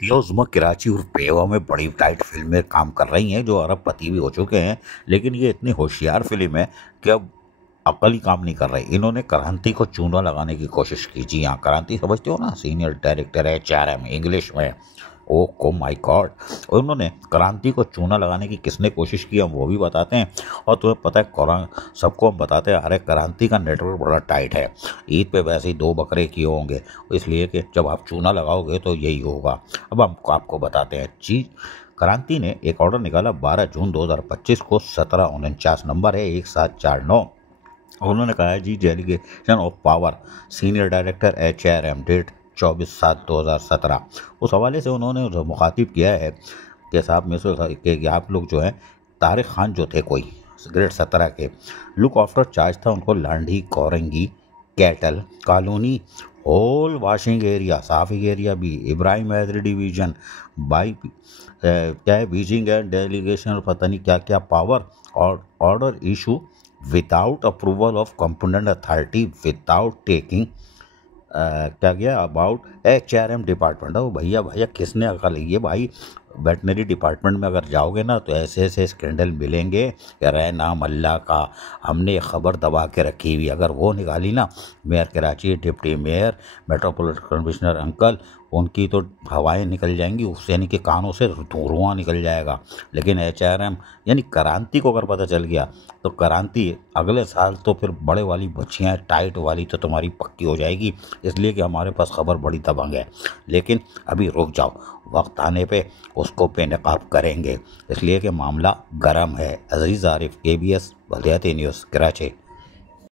India उज़्मा कराची और पेवा में बड़ी टाइट फिल्में काम कर रही हैं जो अरबपति भी हो चुके हैं, लेकिन ये इतनी होशियार फिल्म है कि अब अकल ही काम नहीं कर रही। इन्होंने क्रांति को चूना लगाने की कोशिश की। जी हाँ, क्रांति समझते हो ना, सीनियर डायरेक्टर है HRM इंग्लिश में। ओ को माय गॉड। और उन्होंने क्रांति को चूना लगाने की किसने कोशिश की हम वो भी बताते हैं। और तुम्हें पता है सबको हम बताते हैं, अरे क्रांति का नेटवर्क बड़ा टाइट है। ईद पे वैसे ही 2 बकरे किए होंगे, इसलिए कि जब आप चूना लगाओगे तो यही होगा। अब हम आपको बताते हैं। जी, क्रांति ने एक ऑर्डर निकाला 12 जून 2025 को, 1749 नंबर है 1749। उन्होंने कहा है जी, delegation of power senior director HRM, date 24/7/2017। उस हवाले से उन्होंने मुखातिब किया है कि साहब में से कि आप लोग जो है, तारिक खान जो थे कोई ग्रेड 17 के, लुक आफ्टर चार्ज था उनको Landhi Korangi cattle colony whole washing area साफिक एरिया भी इब्राहिम हैदरी डिवीजन बाई क्या है बीजिंग एंड डेलीगेशन पता नहीं क्या क्या पावर और order issue without approval of component authority without taking क्या गया अबाउट HRM डिपार्टमेंट। ओ भैया भैया किसने अकल है ये भाई। वेटनरी डिपार्टमेंट में अगर जाओगे ना तो ऐसे ऐसे स्कैंडल मिलेंगे कि रह नाम अल्लाह का। हमने एक खबर दबा के रखी हुई, अगर वो निकाली ना, mayor Karachi, deputy mayor, metropolitan commissioner uncle, उनकी तो हवाएं निकल जाएंगी, उससे यानी कि कानों से धुआं निकल जाएगा। लेकिन HRM यानी क्रांति को अगर पता चल गया तो क्रांति अगले साल तो फिर बड़े वाली बच्चियाँ टाइट वाली तो तुम्हारी पक्की हो जाएगी। इसलिए कि हमारे पास खबर बड़ी दबंग है। लेकिन अभी रुक जाओ, वक्त आने पे उसको बेनकाब करेंगे, इसलिए कि मामला गर्म है। अजीज़ आरिफ, KBS बलियाती न्यूज़, कराची।